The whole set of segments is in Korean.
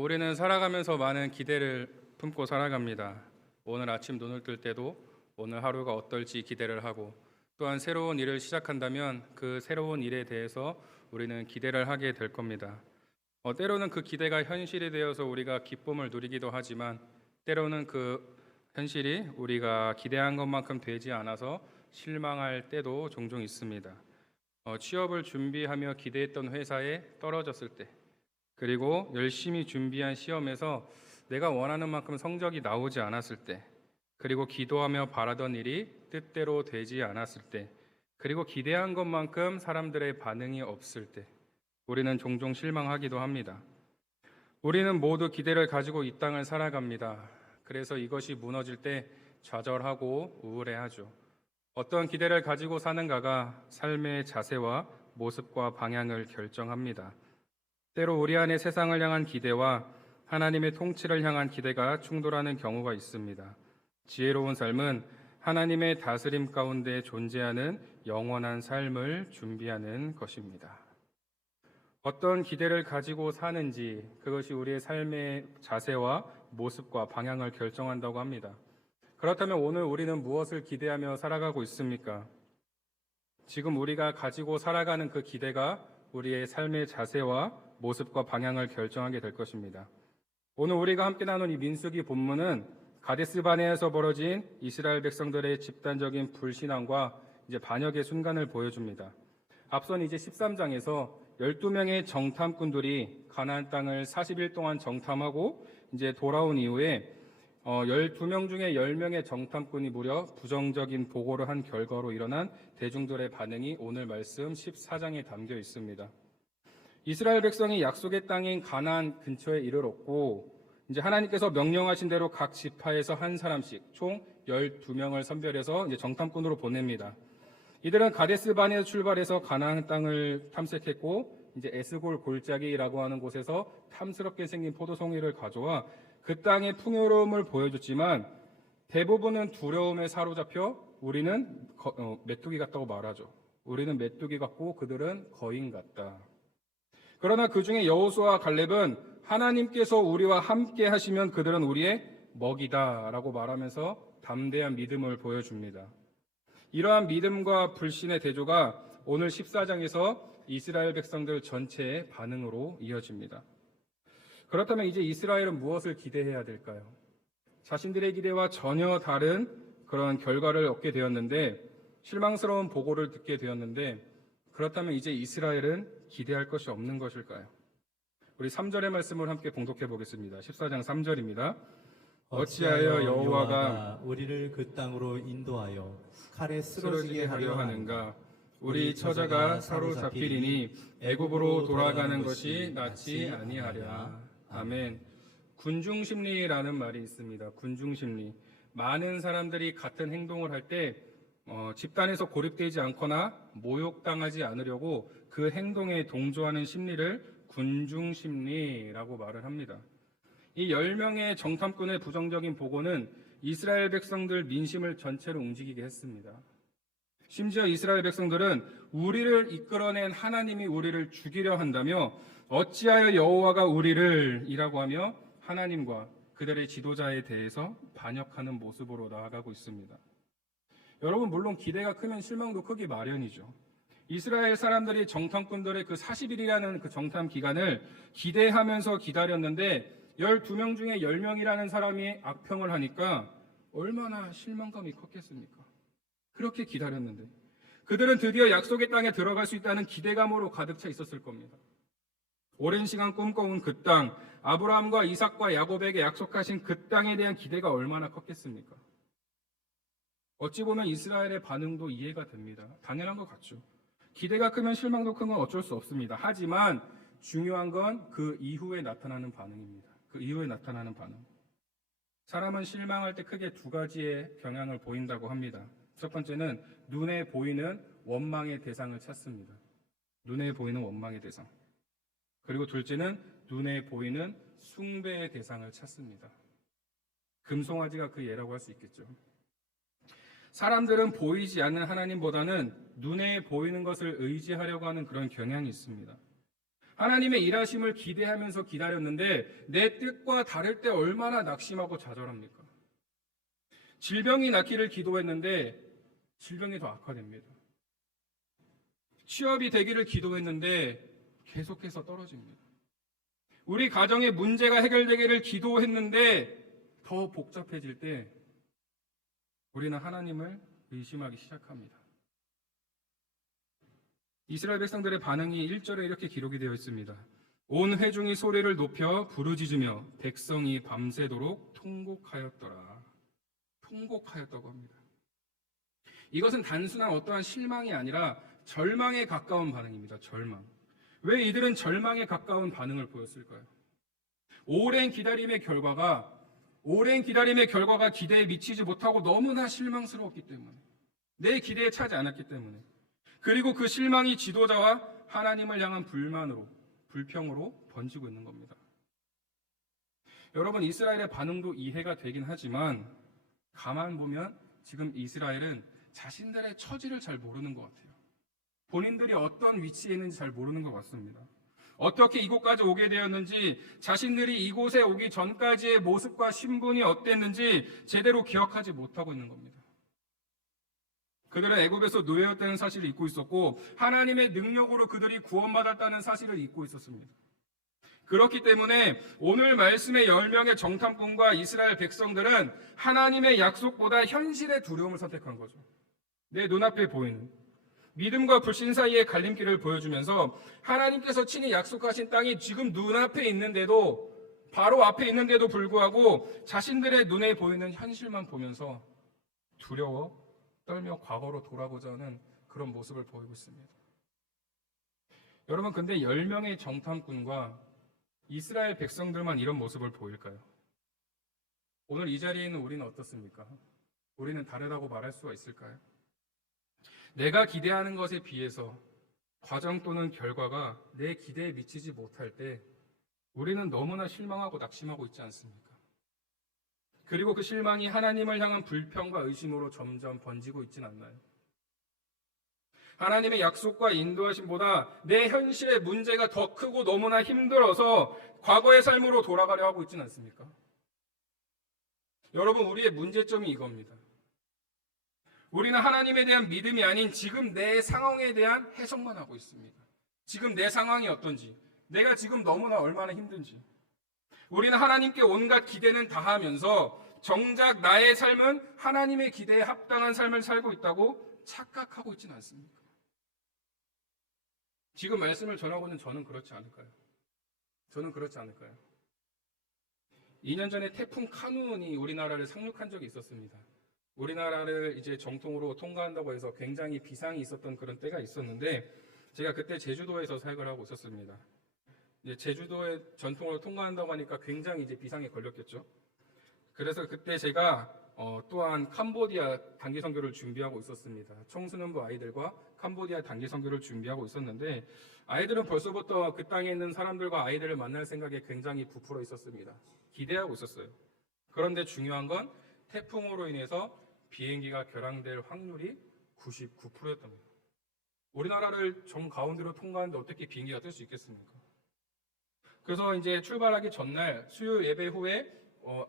우리는 살아가면서 많은 기대를 품고 살아갑니다. 오늘 아침 눈을 뜰 때도 오늘 하루가 어떨지 기대를 하고, 또한 새로운 일을 시작한다면 그 새로운 일에 대해서 우리는 기대를 하게 될 겁니다. 때로는 그 기대가 현실이 되어서 우리가 기쁨을 누리기도 하지만, 때로는 그 현실이 우리가 기대한 것만큼 되지 않아서 실망할 때도 종종 있습니다. 취업을 준비하며 기대했던 회사에 떨어졌을 때, 그리고 열심히 준비한 시험에서 내가 원하는 만큼 성적이 나오지 않았을 때, 그리고 기도하며 바라던 일이 뜻대로 되지 않았을 때, 그리고 기대한 것만큼 사람들의 반응이 없을 때, 우리는 종종 실망하기도 합니다. 우리는 모두 기대를 가지고 이 땅을 살아갑니다. 그래서 이것이 무너질 때 좌절하고 우울해하죠. 어떤 기대를 가지고 사는가가 삶의 자세와 모습과 방향을 결정합니다. 때로 우리 안에 세상을 향한 기대와 하나님의 통치를 향한 기대가 충돌하는 경우가 있습니다. 지혜로운 삶은 하나님의 다스림 가운데 존재하는 영원한 삶을 준비하는 것입니다. 어떤 기대를 가지고 사는지, 그것이 우리의 삶의 자세와 모습과 방향을 결정한다고 합니다. 그렇다면 오늘 우리는 무엇을 기대하며 살아가고 있습니까? 지금 우리가 가지고 살아가는 그 기대가 우리의 삶의 자세와 모습과 방향을 결정하게 될 것입니다. 오늘 우리가 함께 나눈 이 민수기 본문은 가데스 바네아에서 벌어진 이스라엘 백성들의 집단적인 불신앙과 반역의 순간을 보여줍니다. 앞선 13장에서 12명의 정탐꾼들이 가나안 땅을 40일 동안 정탐하고 돌아온 이후에 12명 중에 10명의 정탐꾼이 무려 부정적인 보고를 한 결과로 일어난 대중들의 반응이 오늘 말씀 14장에 담겨 있습니다. 이스라엘 백성이 약속의 땅인 가나안 근처에 이르렀고, 하나님께서 명령하신 대로 각 지파에서 한 사람씩 총 12명을 선별해서 정탐꾼으로 보냅니다. 이들은 가데스 바네에서 출발해서 가나안 땅을 탐색했고, 에스골 골짜기라고 하는 곳에서 탐스럽게 생긴 포도송이를 가져와 그 땅의 풍요로움을 보여줬지만, 대부분은 두려움에 사로잡혀 우리는 메뚜기 같다고 말하죠. 우리는 메뚜기 같고 그들은 거인 같다. 그러나 그 중에 여호수아와 갈렙은 하나님께서 우리와 함께 하시면 그들은 우리의 먹이다라고 말하면서 담대한 믿음을 보여줍니다. 이러한 믿음과 불신의 대조가 오늘 14장에서 이스라엘 백성들 전체의 반응으로 이어집니다. 그렇다면 이제 이스라엘은 무엇을 기대해야 될까요? 자신들의 기대와 전혀 다른 그런 결과를 얻게 되었는데, 실망스러운 보고를 듣게 되었는데, 그렇다면 이제 이스라엘은 기대할 것이 없는 것일까요? 우리 3절의 말씀을 함께 봉독해 보겠습니다. 14장 3절입니다. 어찌하여 여호와가 우리를 그 땅으로 인도하여 칼에 쓰러지게 하려 하는가? 우리 처자가 사로잡히리니 애굽으로 돌아가는 것이 낫지 아니하랴. 아멘. 군중심리라는 말이 있습니다. 군중심리. 많은 사람들이 같은 행동을 할 때 집단에서 고립되지 않거나 모욕당하지 않으려고 그 행동에 동조하는 심리를 군중심리라고 말을 합니다. 이 10명의 정탐꾼의 부정적인 보고는 이스라엘 백성들 민심을 전체로 움직이게 했습니다. 심지어 이스라엘 백성들은 우리를 이끌어낸 하나님이 우리를 죽이려 한다며 어찌하여 여호와가 우리를 이라고 하며 하나님과 그들의 지도자에 대해서 반역하는 모습으로 나아가고 있습니다. 여러분, 물론 기대가 크면 실망도 크기 마련이죠. 이스라엘 사람들이 정탐꾼들의 그 40일이라는 그 정탐 기간을 기대하면서 기다렸는데 12명 중에 10명이라는 사람이 악평을 하니까 얼마나 실망감이 컸겠습니까? 그렇게 기다렸는데 그들은 드디어 약속의 땅에 들어갈 수 있다는 기대감으로 가득 차 있었을 겁니다. 오랜 시간 꿈꿔온 그 땅, 아브라함과 이삭과 야곱에게 약속하신 그 땅에 대한 기대가 얼마나 컸겠습니까? 어찌 보면 이스라엘의 반응도 이해가 됩니다. 당연한 것 같죠. 기대가 크면 실망도 큰 건 어쩔 수 없습니다. 하지만 중요한 건 그 이후에 나타나는 반응입니다. 그 이후에 나타나는 반응. 사람은 실망할 때 크게 두 가지의 경향을 보인다고 합니다. 첫 번째는 눈에 보이는 원망의 대상을 찾습니다. 눈에 보이는 원망의 대상. 그리고 둘째는 눈에 보이는 숭배의 대상을 찾습니다. 금송아지가 그 예라고 할 수 있겠죠. 사람들은 보이지 않는 하나님보다는 눈에 보이는 것을 의지하려고 하는 그런 경향이 있습니다. 하나님의 일하심을 기대하면서 기다렸는데 내 뜻과 다를 때 얼마나 낙심하고 좌절합니까? 질병이 낫기를 기도했는데 질병이 더 악화됩니다. 취업이 되기를 기도했는데 계속해서 떨어집니다. 우리 가정의 문제가 해결되기를 기도했는데 더 복잡해질 때 우리는 하나님을 의심하기 시작합니다. 이스라엘 백성들의 반응이 1절에 이렇게 기록이 되어 있습니다. 온 회중이 소리를 높여 부르짖으며 백성이 밤새도록 통곡하였더라. 통곡하였다고 합니다. 이것은 단순한 어떠한 실망이 아니라 절망에 가까운 반응입니다. 절망. 왜 이들은 절망에 가까운 반응을 보였을까요? 오랜 기다림의 결과가 기대에 미치지 못하고 너무나 실망스러웠기 때문에, 내 기대에 차지 않았기 때문에, 그리고 그 실망이 지도자와 하나님을 향한 불평으로 번지고 있는 겁니다. 여러분, 이스라엘의 반응도 이해가 되긴 하지만 가만 보면 지금 이스라엘은 자신들의 처지를 잘 모르는 것 같아요. 본인들이 어떤 위치에 있는지 잘 모르는 것 같습니다. 어떻게 이곳까지 오게 되었는지, 자신들이 이곳에 오기 전까지의 모습과 신분이 어땠는지 제대로 기억하지 못하고 있는 겁니다. 그들은 애굽에서 노예였다는 사실을 잊고 있었고 하나님의 능력으로 그들이 구원받았다는 사실을 잊고 있었습니다. 그렇기 때문에 오늘 말씀의 10명의 정탐꾼과 이스라엘 백성들은 하나님의 약속보다 현실의 두려움을 선택한 거죠. 내 눈앞에 보이는 믿음과 불신 사이의 갈림길을 보여주면서 하나님께서 친히 약속하신 땅이 지금 눈앞에 있는데도, 바로 앞에 있는데도 불구하고 자신들의 눈에 보이는 현실만 보면서 두려워 떨며 과거로 돌아보자는 그런 모습을 보이고 있습니다. 여러분, 근데 10명의 정탐꾼과 이스라엘 백성들만 이런 모습을 보일까요? 오늘 이 자리에 있는 우리는 어떻습니까? 우리는 다르다고 말할 수가 있을까요? 내가 기대하는 것에 비해서 과정 또는 결과가 내 기대에 미치지 못할 때 우리는 너무나 실망하고 낙심하고 있지 않습니까? 그리고 그 실망이 하나님을 향한 불평과 의심으로 점점 번지고 있진 않나요? 하나님의 약속과 인도하심보다 내 현실의 문제가 더 크고 너무나 힘들어서 과거의 삶으로 돌아가려 하고 있진 않습니까? 여러분, 우리의 문제점이 이겁니다. 우리는 하나님에 대한 믿음이 아닌 지금 내 상황에 대한 해석만 하고 있습니다. 지금 내 상황이 어떤지, 내가 지금 너무나 얼마나 힘든지. 우리는 하나님께 온갖 기대는 다하면서 정작 나의 삶은 하나님의 기대에 합당한 삶을 살고 있다고 착각하고 있지는 않습니까? 지금 말씀을 전하고 있는 저는 그렇지 않을까요? 저는 그렇지 않을까요? 2년 전에 태풍 카눈이 우리나라를 상륙한 적이 있었습니다. 우리나라를 이제 정통으로 통과한다고 해서 굉장히 비상이 있었던 그런 때가 있었는데, 제가 그때 제주도에서 사역을 하고 있었습니다. 이제 제주도에 전통으로 통과한다고 하니까 굉장히 이제 비상에 걸렸겠죠. 그래서 그때 제가 또한 캄보디아 단기 선교를 준비하고 있었습니다. 청소년부 아이들과 캄보디아 단기 선교를 준비하고 있었는데, 아이들은 벌써부터 그 땅에 있는 사람들과 아이들을 만날 생각에 굉장히 부풀어 있었습니다. 기대하고 있었어요. 그런데 중요한 건 태풍으로 인해서 비행기가 결항될 확률이 99%였답니다. 우리나라를 정 가운데로 통과하는데 어떻게 비행기가 뜰 수 있겠습니까? 그래서 이제 출발하기 전날 수요 예배 후에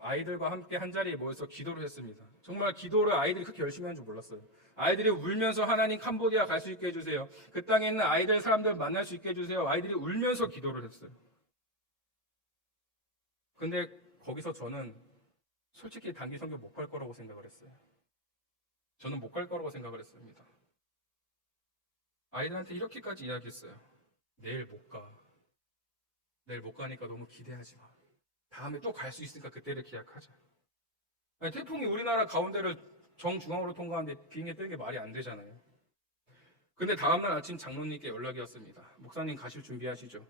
아이들과 함께 한 자리에 모여서 기도를 했습니다. 정말 기도를 아이들이 그렇게 열심히 하는 줄 몰랐어요. 아이들이 울면서 하나님 캄보디아 갈 수 있게 해주세요. 그 땅에 있는 아이들, 사람들 만날 수 있게 해주세요. 아이들이 울면서 기도를 했어요. 근데 거기서 저는 솔직히 단기 선교 못 갈 거라고 생각을 했어요. 저는 못 갈 거라고 생각을 했습니다. 아이들한테 이렇게까지 이야기했어요. 내일 못 가. 내일 못 가니까 너무 기대하지 마. 다음에 또 갈 수 있으니까 그때를 기약하자. 아니, 태풍이 우리나라 가운데를 정중앙으로 통과하는데 비행기 뜨는 게 말이 안 되잖아요. 근데 다음날 아침 장로님께 연락이 왔습니다. 목사님 가실 준비하시죠.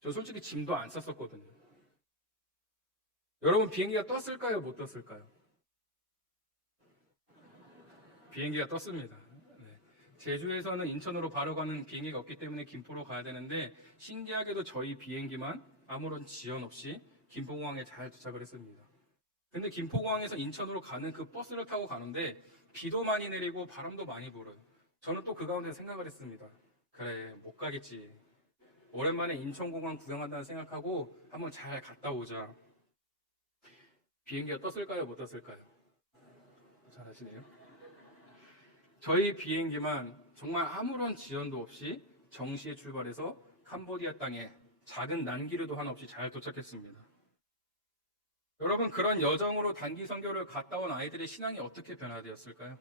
저 솔직히 짐도 안 쌌었거든요. 여러분, 비행기가 떴을까요? 못 떴을까요? 비행기가 떴습니다. 네. 제주에서는 인천으로 바로 가는 비행기가 없기 때문에 김포로 가야 되는데, 신기하게도 저희 비행기만 아무런 지연 없이 김포공항에 잘 도착을 했습니다. 근데 김포공항에서 인천으로 가는 그 버스를 타고 가는데 비도 많이 내리고 바람도 많이 불어요. 저는 또 그 가운데 생각을 했습니다. 그래, 못 가겠지. 오랜만에 인천공항 구경한다는 생각하고 한번 잘 갔다 오자. 비행기가 떴을까요? 못 떴을까요? 잘하시네요. 저희 비행기만 정말 아무런 지연도 없이 정시에 출발해서 캄보디아 땅에 작은 난기류도 하나 없이 잘 도착했습니다. 여러분, 그런 여정으로 단기 선교를 갔다 온 아이들의 신앙이 어떻게 변화되었을까요?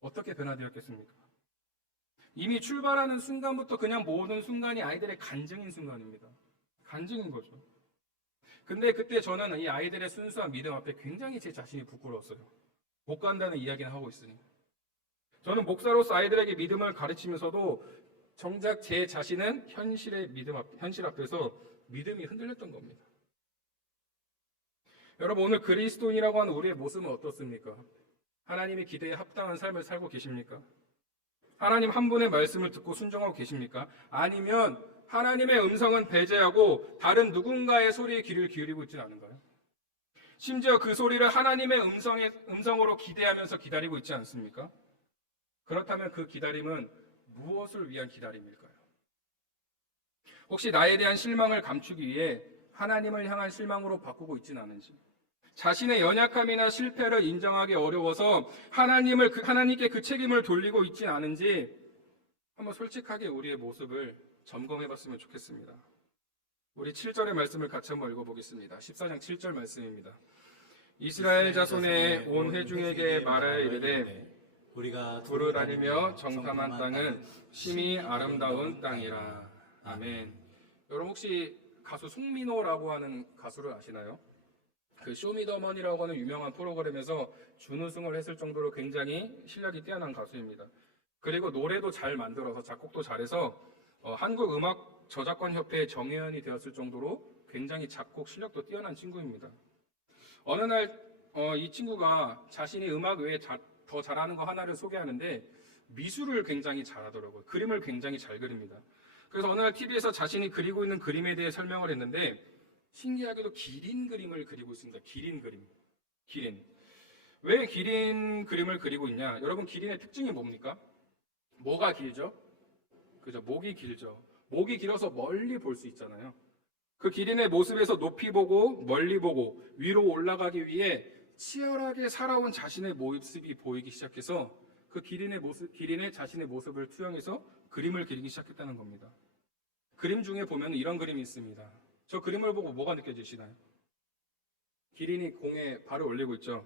어떻게 변화되었겠습니까? 이미 출발하는 순간부터 그냥 모든 순간이 아이들의 간증인 순간입니다. 간증인 거죠. 근데 그때 저는 이 아이들의 순수한 믿음 앞에 굉장히 제 자신이 부끄러웠어요. 못 간다는 이야기는 하고 있으니. 저는 목사로서 아이들에게 믿음을 가르치면서도 정작 제 자신은 현실 앞에서 믿음이 흔들렸던 겁니다. 여러분, 오늘 그리스도인이라고 하는 우리의 모습은 어떻습니까? 하나님의 기대에 합당한 삶을 살고 계십니까? 하나님 한 분의 말씀을 듣고 순종하고 계십니까? 아니면 하나님의 음성은 배제하고 다른 누군가의 소리에 귀를 기울이고 있지는 않은가요? 심지어 그 소리를 하나님의 음성으로 기대하면서 기다리고 있지 않습니까? 그렇다면 그 기다림은 무엇을 위한 기다림일까요? 혹시 나에 대한 실망을 감추기 위해 하나님을 향한 실망으로 바꾸고 있지는 않은지, 자신의 연약함이나 실패를 인정하기 어려워서 하나님께 그 책임을 돌리고 있지는 않은지 한번 솔직하게 우리의 모습을 점검해 봤으면 좋겠습니다. 우리 7절의 말씀을 같이 한번 읽어보겠습니다. 14장 7절 말씀입니다. 이스라엘 자손의 온 회중에게 말하여 이르되 우리가 두루 다니며 정탐한 땅은 심히 아름다운 땅이라. 아멘. 여러분, 혹시 가수 송민호라고 하는 가수를 아시나요? 그 쇼미더머니라고 하는 유명한 프로그램에서 준우승을 했을 정도로 굉장히 실력이 뛰어난 가수입니다. 그리고 노래도 잘 만들어서 작곡도 잘해서 한국음악저작권협회의 정회원이 되었을 정도로 굉장히 작곡 실력도 뛰어난 친구입니다. 어느 날 이 친구가 자신이 음악 외에 더 잘하는 거 하나를 소개하는데 미술을 굉장히 잘하더라고요. 그림을 굉장히 잘 그립니다. 그래서 어느 날 TV에서 자신이 그리고 있는 그림에 대해 설명을 했는데 신기하게도 기린 그림을 그리고 있습니다. 기린 그림. 기린. 왜 기린 그림을 그리고 있냐? 여러분, 기린의 특징이 뭡니까? 뭐가 길죠? 그죠? 목이 길죠. 목이 길어서 멀리 볼 수 있잖아요. 그 기린의 모습에서 높이 보고 멀리 보고 위로 올라가기 위해 치열하게 살아온 자신의 모습이 보이기 시작해서 그 기린의 자신의 모습을 투영해서 그림을 그리기 시작했다는 겁니다. 그림 중에 보면 이런 그림이 있습니다. 저 그림을 보고 뭐가 느껴지시나요? 기린이 공에 발을 올리고 있죠.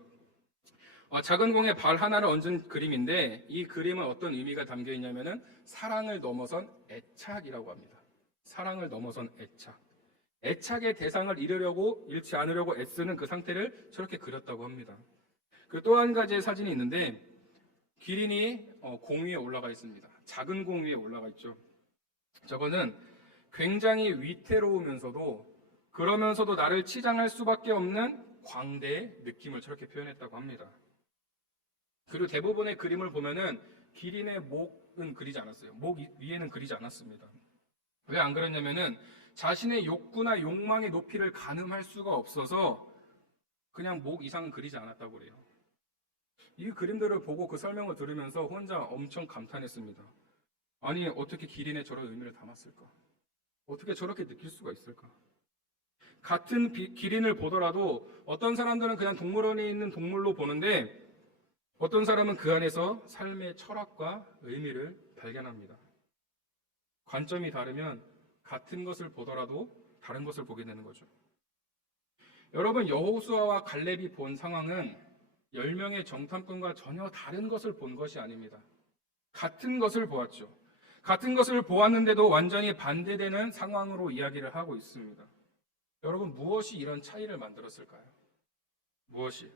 작은 공에 발 하나를 얹은 그림인데 이 그림은 어떤 의미가 담겨 있냐면은 사랑을 넘어선 애착이라고 합니다. 사랑을 넘어선 애착. 애착의 대상을 잃지 않으려고 애쓰는 그 상태를 저렇게 그렸다고 합니다. 그 또 한 가지의 사진이 있는데 기린이 공 위에 올라가 있습니다. 작은 공 위에 올라가 있죠. 저거는 굉장히 위태로우면서도 그러면서도 나를 치장할 수밖에 없는 광대의 느낌을 저렇게 표현했다고 합니다. 그리고 대부분의 그림을 보면은 기린의 목은 그리지 않았어요. 목 위에는 그리지 않았습니다. 왜 안 그랬냐면은 자신의 욕구나 욕망의 높이를 가늠할 수가 없어서 그냥 목 이상은 그리지 않았다고 그래요. 이 그림들을 보고 그 설명을 들으면서 혼자 엄청 감탄했습니다. 아니, 어떻게 기린에 저런 의미를 담았을까? 어떻게 저렇게 느낄 수가 있을까? 같은 기린을 보더라도 어떤 사람들은 그냥 동물원에 있는 동물로 보는데 어떤 사람은 그 안에서 삶의 철학과 의미를 발견합니다. 관점이 다르면 같은 것을 보더라도 다른 것을 보게 되는 거죠. 여러분, 여호수아와 갈렙이 본 상황은 10명의 정탐꾼과 전혀 다른 것을 본 것이 아닙니다. 같은 것을 보았죠. 같은 것을 보았는데도 완전히 반대되는 상황으로 이야기를 하고 있습니다. 여러분, 무엇이 이런 차이를 만들었을까요? 무엇이?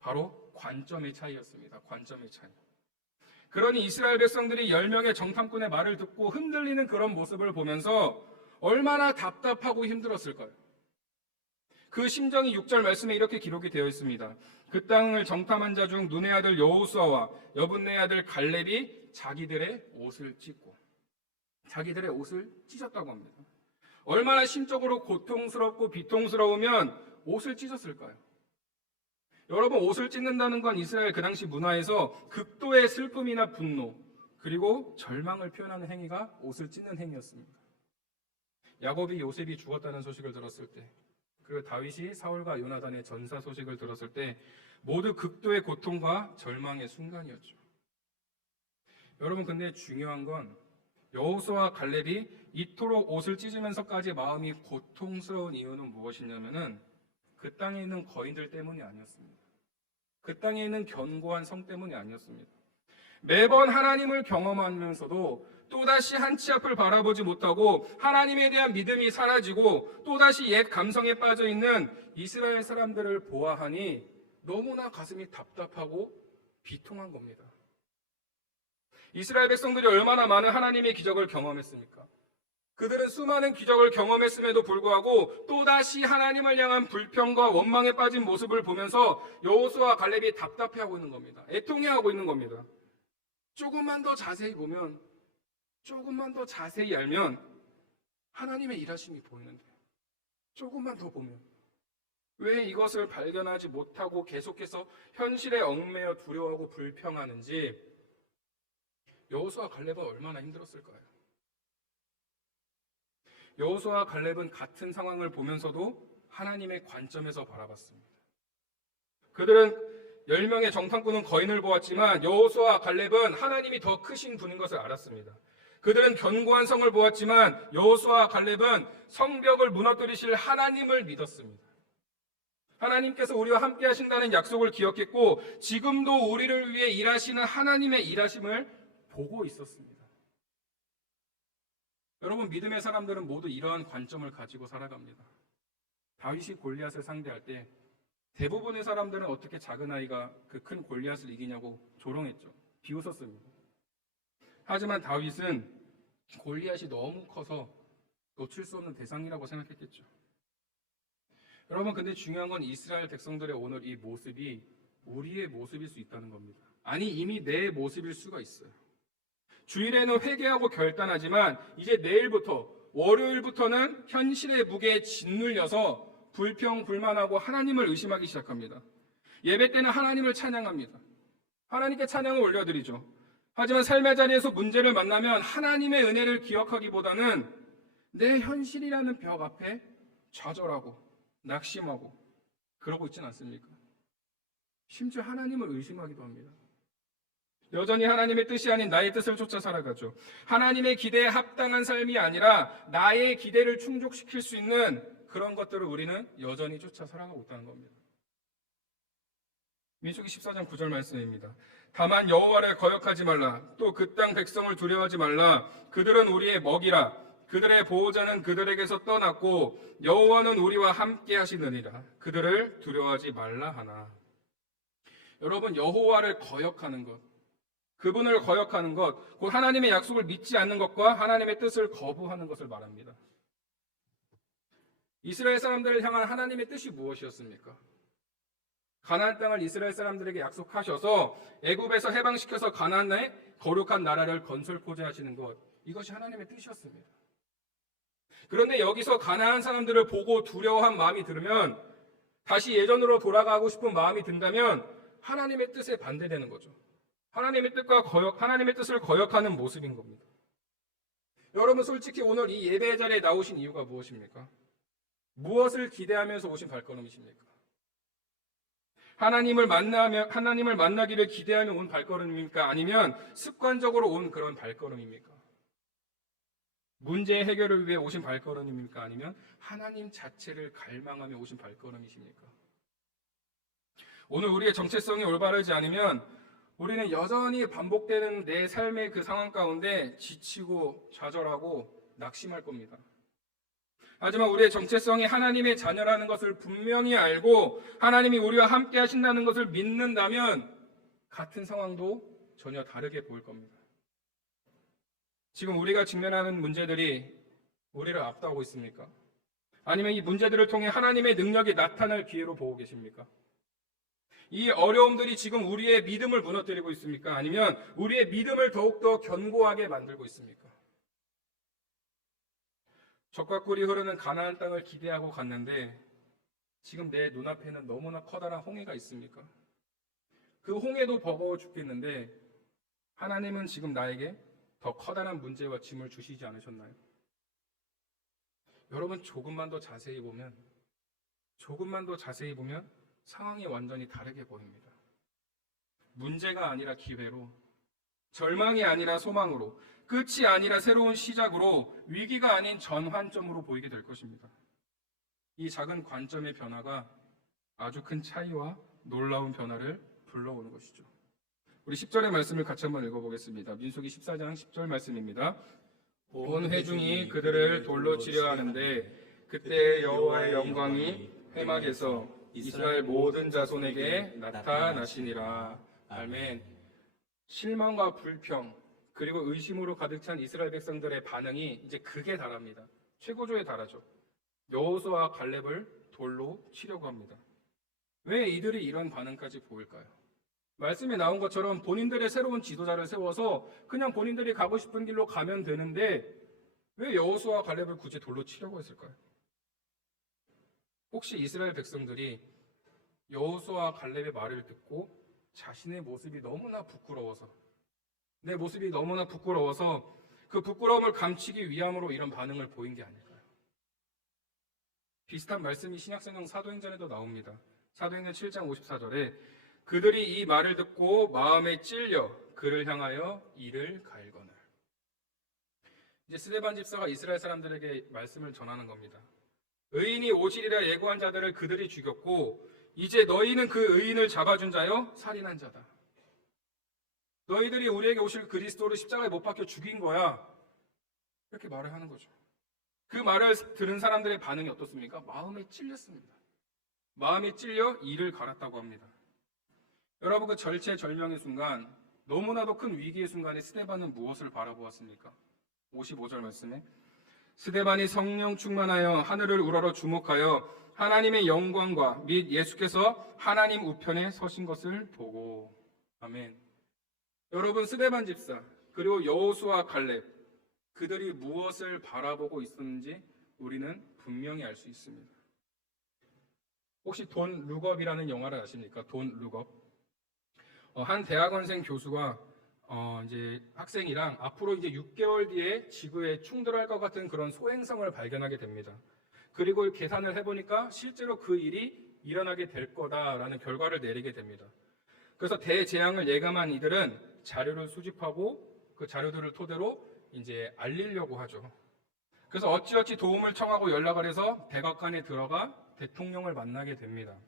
바로 관점의 차이였습니다. 관점의 차이. 그러니 이스라엘 백성들이 10명의 정탐꾼의 말을 듣고 흔들리는 그런 모습을 보면서 얼마나 답답하고 힘들었을까요? 그 심정이 6절 말씀에 이렇게 기록이 되어 있습니다. 그 땅을 정탐한 자 중 눈의 아들 여호수아와 여분의 아들 갈렙이 자기들의 옷을 찢었다고 합니다. 얼마나 심적으로 고통스럽고 비통스러우면 옷을 찢었을까요? 여러분, 옷을 찢는다는 건 이스라엘 그 당시 문화에서 극도의 슬픔이나 분노 그리고 절망을 표현하는 행위가 옷을 찢는 행위였습니다. 야곱이 요셉이 죽었다는 소식을 들었을 때, 그리고 다윗이 사울과 요나단의 전사 소식을 들었을 때 모두 극도의 고통과 절망의 순간이었죠. 여러분, 근데 중요한 건 여호수아와 갈렙이 이토록 옷을 찢으면서까지 마음이 고통스러운 이유는 무엇이냐면은 그 땅에 있는 거인들 때문이 아니었습니다. 그 땅에 있는 견고한 성 때문이 아니었습니다. 매번 하나님을 경험하면서도 또다시 한치 앞을 바라보지 못하고 하나님에 대한 믿음이 사라지고 또다시 옛 감성에 빠져 있는 이스라엘 사람들을 보아하니 너무나 가슴이 답답하고 비통한 겁니다. 이스라엘 백성들이 얼마나 많은 하나님의 기적을 경험했습니까? 그들은 수많은 기적을 경험했음에도 불구하고 또다시 하나님을 향한 불평과 원망에 빠진 모습을 보면서 여호수아와 갈렙이 답답해하고 있는 겁니다. 애통해하고 있는 겁니다. 조금만 더 자세히 보면, 조금만 더 자세히 알면 하나님의 일하심이 보이는데, 조금만 더 보면 왜 이것을 발견하지 못하고 계속해서 현실에 얽매여 두려워하고 불평하는지 여호수아와 갈렙은 얼마나 힘들었을까요? 여호수아와 갈렙은 같은 상황을 보면서도 하나님의 관점에서 바라봤습니다. 그들은 10명의 정탐꾼은 거인을 보았지만 여호수아와 갈렙은 하나님이 더 크신 분인 것을 알았습니다. 그들은 견고한 성을 보았지만 여호수아와 갈렙은 성벽을 무너뜨리실 하나님을 믿었습니다. 하나님께서 우리와 함께 하신다는 약속을 기억했고 지금도 우리를 위해 일하시는 하나님의 일하심을 보고 있었습니다. 여러분, 믿음의 사람들은 모두 이러한 관점을 가지고 살아갑니다. 다윗이 골리앗을 상대할 때 대부분의 사람들은 어떻게 작은 아이가 그 큰 골리앗을 이기냐고 조롱했죠. 비웃었습니다. 하지만 다윗은 골리앗이 너무 커서 놓칠 수 없는 대상이라고 생각했겠죠. 여러분, 근데 중요한 건 이스라엘 백성들의 오늘 이 모습이 우리의 모습일 수 있다는 겁니다. 아니, 이미 내 모습일 수가 있어요. 주일에는 회개하고 결단하지만 이제 내일부터, 월요일부터는 현실의 무게에 짓눌려서 불평, 불만하고 하나님을 의심하기 시작합니다. 예배 때는 하나님을 찬양합니다. 하나님께 찬양을 올려드리죠. 하지만 삶의 자리에서 문제를 만나면 하나님의 은혜를 기억하기보다는 내 현실이라는 벽 앞에 좌절하고 낙심하고 그러고 있진 않습니까? 심지어 하나님을 의심하기도 합니다. 여전히 하나님의 뜻이 아닌 나의 뜻을 쫓아 살아가죠. 하나님의 기대에 합당한 삶이 아니라 나의 기대를 충족시킬 수 있는 그런 것들을 우리는 여전히 쫓아 살아가고 있다는 겁니다. 민수기 14장 9절 말씀입니다. 다만 여호와를 거역하지 말라. 또 그 땅 백성을 두려워하지 말라. 그들은 우리의 먹이라. 그들의 보호자는 그들에게서 떠났고 여호와는 우리와 함께 하시느니라. 그들을 두려워하지 말라 하나. 여러분, 여호와를 거역하는 것, 그분을 거역하는 것, 곧 하나님의 약속을 믿지 않는 것과 하나님의 뜻을 거부하는 것을 말합니다. 이스라엘 사람들을 향한 하나님의 뜻이 무엇이었습니까? 가나안 땅을 이스라엘 사람들에게 약속하셔서 애굽에서 해방시켜서 가나안의 거룩한 나라를 건설코자 하시는 것, 이것이 하나님의 뜻이었습니다. 그런데 여기서 가나안 사람들을 보고 두려워한 마음이 들으면, 다시 예전으로 돌아가고 싶은 마음이 든다면 하나님의 뜻에 반대되는 거죠. 하나님의 뜻을 거역하는 모습인 겁니다. 여러분, 솔직히 오늘 이 예배 자리에 나오신 이유가 무엇입니까? 무엇을 기대하면서 오신 발걸음이십니까? 하나님을 만나기를 기대하며 온 발걸음입니까? 아니면 습관적으로 온 그런 발걸음입니까? 문제 해결을 위해 오신 발걸음입니까? 아니면 하나님 자체를 갈망하며 오신 발걸음이십니까? 오늘 우리의 정체성이 올바르지 않으면 우리는 여전히 반복되는 내 삶의 그 상황 가운데 지치고 좌절하고 낙심할 겁니다. 하지만 우리의 정체성이 하나님의 자녀라는 것을 분명히 알고 하나님이 우리와 함께 하신다는 것을 믿는다면 같은 상황도 전혀 다르게 보일 겁니다. 지금 우리가 직면하는 문제들이 우리를 압도하고 있습니까? 아니면 이 문제들을 통해 하나님의 능력이 나타날 기회로 보고 계십니까? 이 어려움들이 지금 우리의 믿음을 무너뜨리고 있습니까? 아니면 우리의 믿음을 더욱더 견고하게 만들고 있습니까? 적과 꿀이 흐르는 가나안 땅을 기대하고 갔는데 지금 내 눈앞에는 너무나 커다란 홍해가 있습니까? 그 홍해도 버거워 죽겠는데 하나님은 지금 나에게 더 커다란 문제와 짐을 주시지 않으셨나요? 여러분 조금만 더 자세히 보면 상황이 완전히 다르게 보입니다. 문제가 아니라 기회로, 절망이 아니라 소망으로, 끝이 아니라 새로운 시작으로, 위기가 아닌 전환점으로 보이게 될 것입니다. 이 작은 관점의 변화가 아주 큰 차이와 놀라운 변화를 불러오는 것이죠. 우리 10절의 말씀을 같이 한번 읽어보겠습니다. 민수기 14장 10절 말씀입니다. 온 회중이 그들을 돌로 치려 하는데 그때 여호와의 영광이 회막에서 이스라엘 모든 자손에게 나타나시니라. 아멘. 실망과 불평 그리고 의심으로 가득 찬 이스라엘 백성들의 반응이 이제 극에 달합니다. 최고조에 달하죠. 여호수아와 갈렙을 돌로 치려고 합니다. 왜 이들이 이런 반응까지 보일까요? 말씀에 나온 것처럼 본인들의 새로운 지도자를 세워서 그냥 본인들이 가고 싶은 길로 가면 되는데 왜 여호수아와 갈렙을 굳이 돌로 치려고 했을까요? 혹시 이스라엘 백성들이 여호수아와 갈렙의 말을 듣고 자신의 모습이 너무나 부끄러워서, 내 모습이 너무나 부끄러워서 그 부끄러움을 감추기 위함으로 이런 반응을 보인 게 아닐까요? 비슷한 말씀이 신약성경 사도행전에도 나옵니다. 사도행전 7장 54절에 그들이 이 말을 듣고 마음에 찔려 그를 향하여 이를 갈거늘. 이제 스데반 집사가 이스라엘 사람들에게 말씀을 전하는 겁니다. 의인이 오시리라 예고한 자들을 그들이 죽였고 이제 너희는 그 의인을 잡아준 자여 살인한 자다. 너희들이 우리에게 오실 그리스도를 십자가에 못 박혀 죽인 거야. 이렇게 말을 하는 거죠. 그 말을 들은 사람들의 반응이 어떻습니까? 마음에 찔렸습니다. 마음에 찔려 이를 갈았다고 합니다. 여러분, 그 절체절명의 순간, 너무나도 큰 위기의 순간에 스데반은 무엇을 바라보았습니까? 55절 말씀에 스데반이 성령 충만하여 하늘을 우러러 주목하여 하나님의 영광과 및 예수께서 하나님 우편에 서신 것을 보고. 아멘. 여러분, 스데반 집사 그리고 여호수아 갈렙, 그들이 무엇을 바라보고 있었는지 우리는 분명히 알 수 있습니다. 혹시 돈 룩업이라는 영화를 아십니까? 돈 룩업. 한 대학원생 교수가 이제 학생이랑 앞으로 이제 6개월 뒤에 지구에 충돌할 것 같은 그런 소행성을 발견하게 됩니다. 그리고 계산을 해보니까 실제로 그 일이 일어나게 될 거다라는 결과를 내리게 됩니다. 그래서 대재앙을 예감한 이들은 자료를 수집하고 그 자료들을 토대로 이제 알리려고 하죠. 그래서 어찌어찌 도움을 청하고 연락을 해서 백악관에 들어가 대통령을 만나게 됩니다.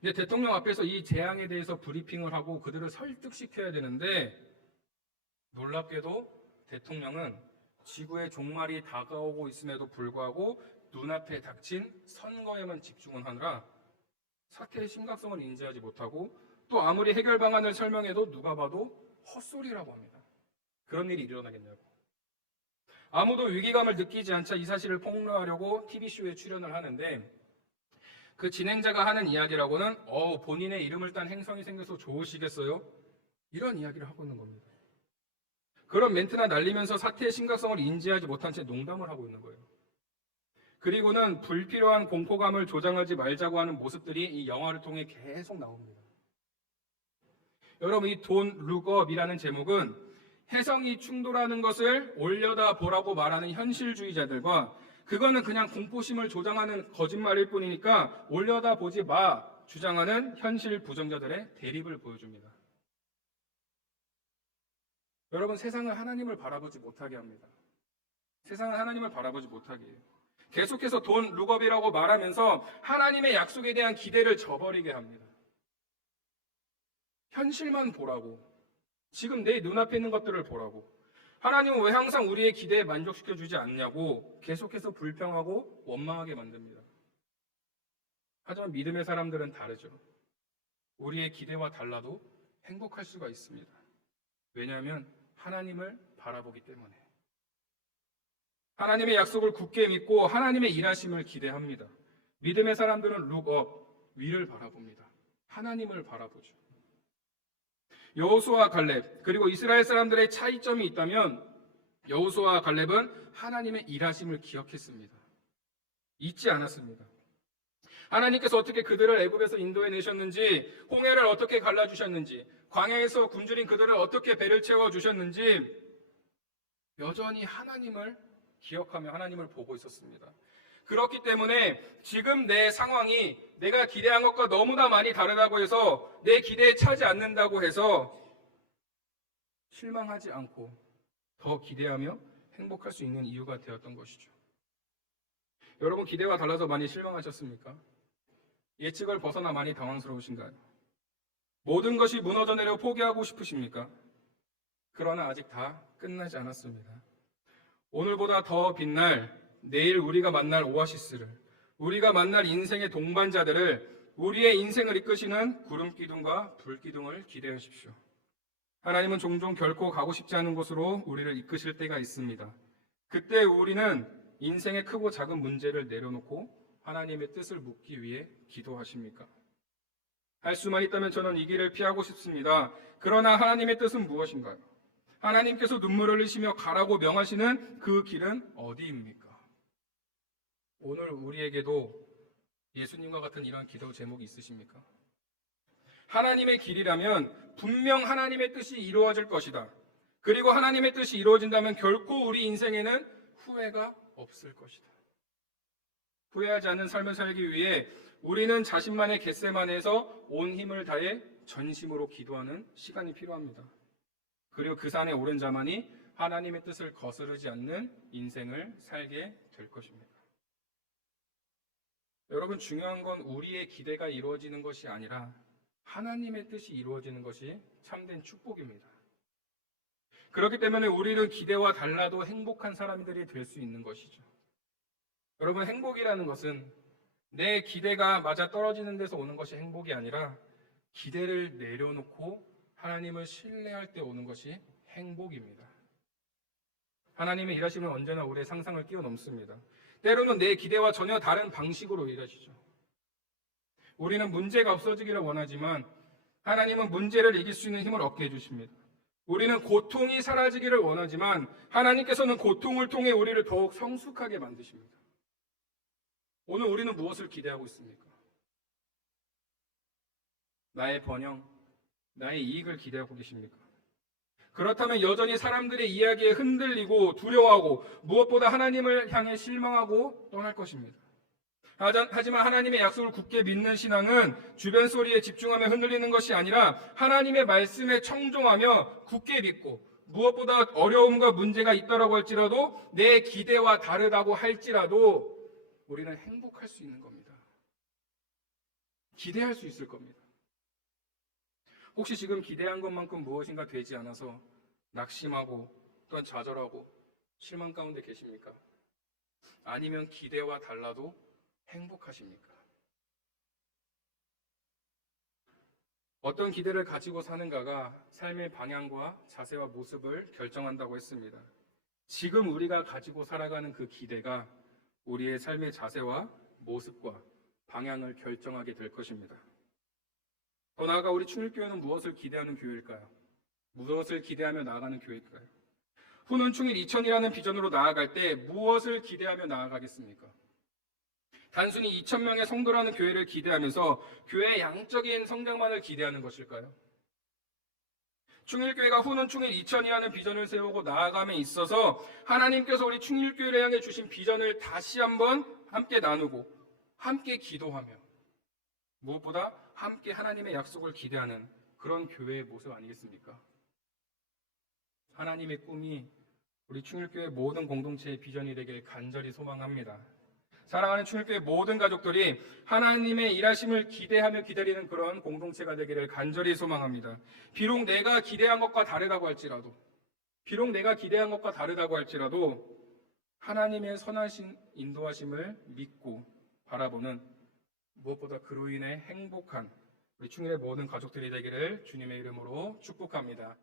이제 대통령 앞에서 이 재앙에 대해서 브리핑을 하고 그들을 설득시켜야 되는데 놀랍게도 대통령은 지구의 종말이 다가오고 있음에도 불구하고 눈앞에 닥친 선거에만 집중을 하느라 사태의 심각성을 인지하지 못하고 또 아무리 해결 방안을 설명해도 누가 봐도 헛소리라고 합니다. 그런 일이 일어나겠냐고. 아무도 위기감을 느끼지 않자 이 사실을 폭로하려고 TV쇼에 출연을 하는데 그 진행자가 하는 이야기라고는 본인의 이름을 딴 행성이 생겨서 좋으시겠어요? 이런 이야기를 하고 있는 겁니다. 그런 멘트나 날리면서 사태의 심각성을 인지하지 못한 채 농담을 하고 있는 거예요. 그리고는 불필요한 공포감을 조장하지 말자고 하는 모습들이 이 영화를 통해 계속 나옵니다. 여러분, 이 돈 룩업이라는 제목은 혜성이 충돌하는 것을 올려다보라고 말하는 현실주의자들과 그거는 그냥 공포심을 조장하는 거짓말일 뿐이니까 올려다보지 마 주장하는 현실 부정자들의 대립을 보여줍니다. 여러분, 세상은 하나님을 바라보지 못하게 합니다. 세상은 하나님을 바라보지 못하게 해요. 계속해서 돈 룩업이라고 말하면서 하나님의 약속에 대한 기대를 저버리게 합니다. 현실만 보라고, 지금 내 눈앞에 있는 것들을 보라고, 하나님은 왜 항상 우리의 기대에 만족시켜주지 않냐고 계속해서 불평하고 원망하게 만듭니다. 하지만 믿음의 사람들은 다르죠. 우리의 기대와 달라도 행복할 수가 있습니다. 왜냐하면 하나님을 바라보기 때문에. 하나님의 약속을 굳게 믿고 하나님의 일하심을 기대합니다. 믿음의 사람들은 룩업, 위를 바라봅니다. 하나님을 바라보죠. 여호수아와 갈렙, 그리고 이스라엘 사람들의 차이점이 있다면 여호수아와 갈렙은 하나님의 일하심을 기억했습니다. 잊지 않았습니다. 하나님께서 어떻게 그들을 애굽에서 인도해 내셨는지, 홍해를 어떻게 갈라주셨는지, 광야에서 굶주린 그들을 어떻게 배를 채워 주셨는지 여전히 하나님을 기억하며 하나님을 보고 있었습니다. 그렇기 때문에 지금 내 상황이 내가 기대한 것과 너무나 많이 다르다고 해서 내 기대에 차지 않는다고 해서 실망하지 않고 더 기대하며 행복할 수 있는 이유가 되었던 것이죠. 여러분, 기대와 달라서 많이 실망하셨습니까? 예측을 벗어나 많이 당황스러우신가요? 모든 것이 무너져 내려 포기하고 싶으십니까? 그러나 아직 다 끝나지 않았습니다. 오늘보다 더 빛날 내일 우리가 만날 오아시스를, 우리가 만날 인생의 동반자들을, 우리의 인생을 이끄시는 구름 기둥과 불 기둥을 기대하십시오. 하나님은 종종 결코 가고 싶지 않은 곳으로 우리를 이끄실 때가 있습니다. 그때 우리는 인생의 크고 작은 문제를 내려놓고 하나님의 뜻을 묻기 위해 기도하십니까? 할 수만 있다면 저는 이 길을 피하고 싶습니다. 그러나 하나님의 뜻은 무엇인가요? 하나님께서 눈물을 흘리시며 가라고 명하시는 그 길은 어디입니까? 오늘 우리에게도 예수님과 같은 이런 기도 제목이 있으십니까? 하나님의 길이라면 분명 하나님의 뜻이 이루어질 것이다. 그리고 하나님의 뜻이 이루어진다면 결코 우리 인생에는 후회가 없을 것이다. 후회하지 않는 삶을 살기 위해 우리는 자신만의 겟세마네에서 온 힘을 다해 전심으로 기도하는 시간이 필요합니다. 그리고 그 산에 오른 자만이 하나님의 뜻을 거스르지 않는 인생을 살게 될 것입니다. 여러분, 중요한 건 우리의 기대가 이루어지는 것이 아니라 하나님의 뜻이 이루어지는 것이 참된 축복입니다. 그렇기 때문에 우리는 기대와 달라도 행복한 사람들이 될 수 있는 것이죠. 여러분, 행복이라는 것은 내 기대가 맞아 떨어지는 데서 오는 것이 행복이 아니라 기대를 내려놓고 하나님을 신뢰할 때 오는 것이 행복입니다. 하나님의 일하심은 언제나 우리의 상상을 뛰어넘습니다. 때로는 내 기대와 전혀 다른 방식으로 일하시죠. 우리는 문제가 없어지기를 원하지만 하나님은 문제를 이길 수 있는 힘을 얻게 해주십니다. 우리는 고통이 사라지기를 원하지만 하나님께서는 고통을 통해 우리를 더욱 성숙하게 만드십니다. 오늘 우리는 무엇을 기대하고 있습니까? 나의 번영, 나의 이익을 기대하고 계십니까? 그렇다면 여전히 사람들의 이야기에 흔들리고 두려워하고 무엇보다 하나님을 향해 실망하고 떠날 것입니다. 하지만 하나님의 약속을 굳게 믿는 신앙은 주변 소리에 집중하며 흔들리는 것이 아니라 하나님의 말씀에 청종하며 굳게 믿고 무엇보다 어려움과 문제가 있다라고 할지라도 내 기대와 다르다고 할지라도 우리는 행복할 수 있는 겁니다. 기대할 수 있을 겁니다. 혹시 지금 기대한 것만큼 무엇인가 되지 않아서 낙심하고 또한 좌절하고 실망 가운데 계십니까? 아니면 기대와 달라도 행복하십니까? 어떤 기대를 가지고 사는가가 삶의 방향과 자세와 모습을 결정한다고 했습니다. 지금 우리가 가지고 살아가는 그 기대가 우리의 삶의 자세와 모습과 방향을 결정하게 될 것입니다. 더 나아가 우리 충일교회는 무엇을 기대하는 교회일까요? 무엇을 기대하며 나아가는 교회일까요? 후는 충일 2000이라는 비전으로 나아갈 때 무엇을 기대하며 나아가겠습니까? 단순히 2000명의 성도라는 교회를 기대하면서 교회의 양적인 성장만을 기대하는 것일까요? 충일교회가 후는 충일 2000이라는 비전을 세우고 나아감에 있어서 하나님께서 우리 충일교회를 향해 주신 비전을 다시 한번 함께 나누고 함께 기도하며 무엇보다 함께 하나님의 약속을 기대하는 그런 교회의 모습 아니겠습니까? 하나님의 꿈이 우리 충일교회 모든 공동체의 비전이 되길 간절히 소망합니다. 사랑하는 충일교회 모든 가족들이 하나님의 일하심을 기대하며 기다리는 그런 공동체가 되기를 간절히 소망합니다. 비록 내가 기대한 것과 다르다고 할지라도 하나님의 선하신 인도하심을 믿고 바라보는 무엇보다 그로 인해 행복한 우리 충일의 모든 가족들이 되기를 주님의 이름으로 축복합니다.